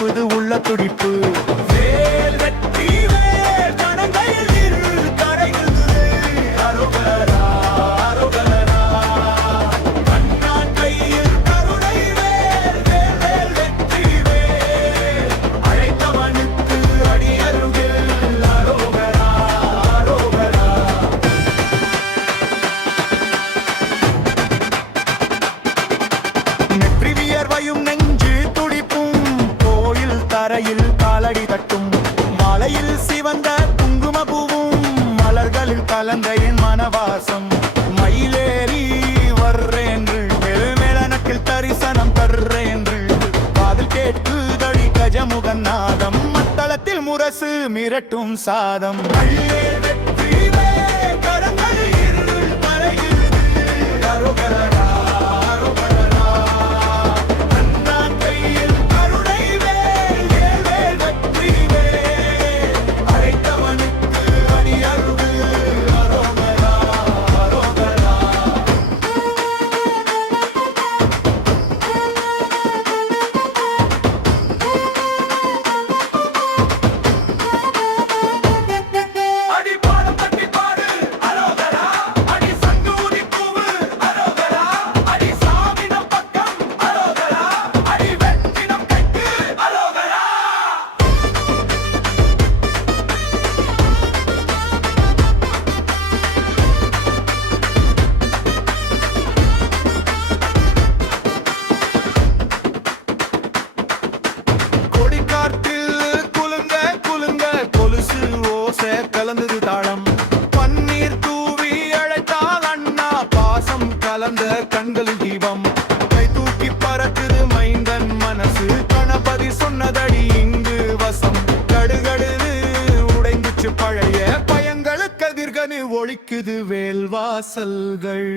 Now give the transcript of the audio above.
எழுப்புது உள்ள துடிப்பு. நெஞ்சு துடிப்பும் கோயில் தரையில் காலடி தட்டும். மலையில் சிவந்த குங்குமப்பூவும் மலர்களில் கலந்த என் மனவாசம். மயிலேறி வர்றேன்று மேலனக்கில் தரிசனம் தர்றேன்று காதில் கேட்குதடி கஜமுகன் நாதம். மத்தளத்தில் முரசு மிரட்டும் சாதம். கலந்தது தாளம். பன்னீர் தூவி அழைத்தால் அண்ணா பாசம் கலந்த கண்களில் தீபம். கை தூக்கி பறக்குது மைந்தன் மனசு. கணபதி சொன்னதடி இங்கு வசம். கடுகடு உடைந்துச்சு பழைய பயங்களுக்கு எதிர்கனு ஒழிக்குது வேல்வாசல்கள்.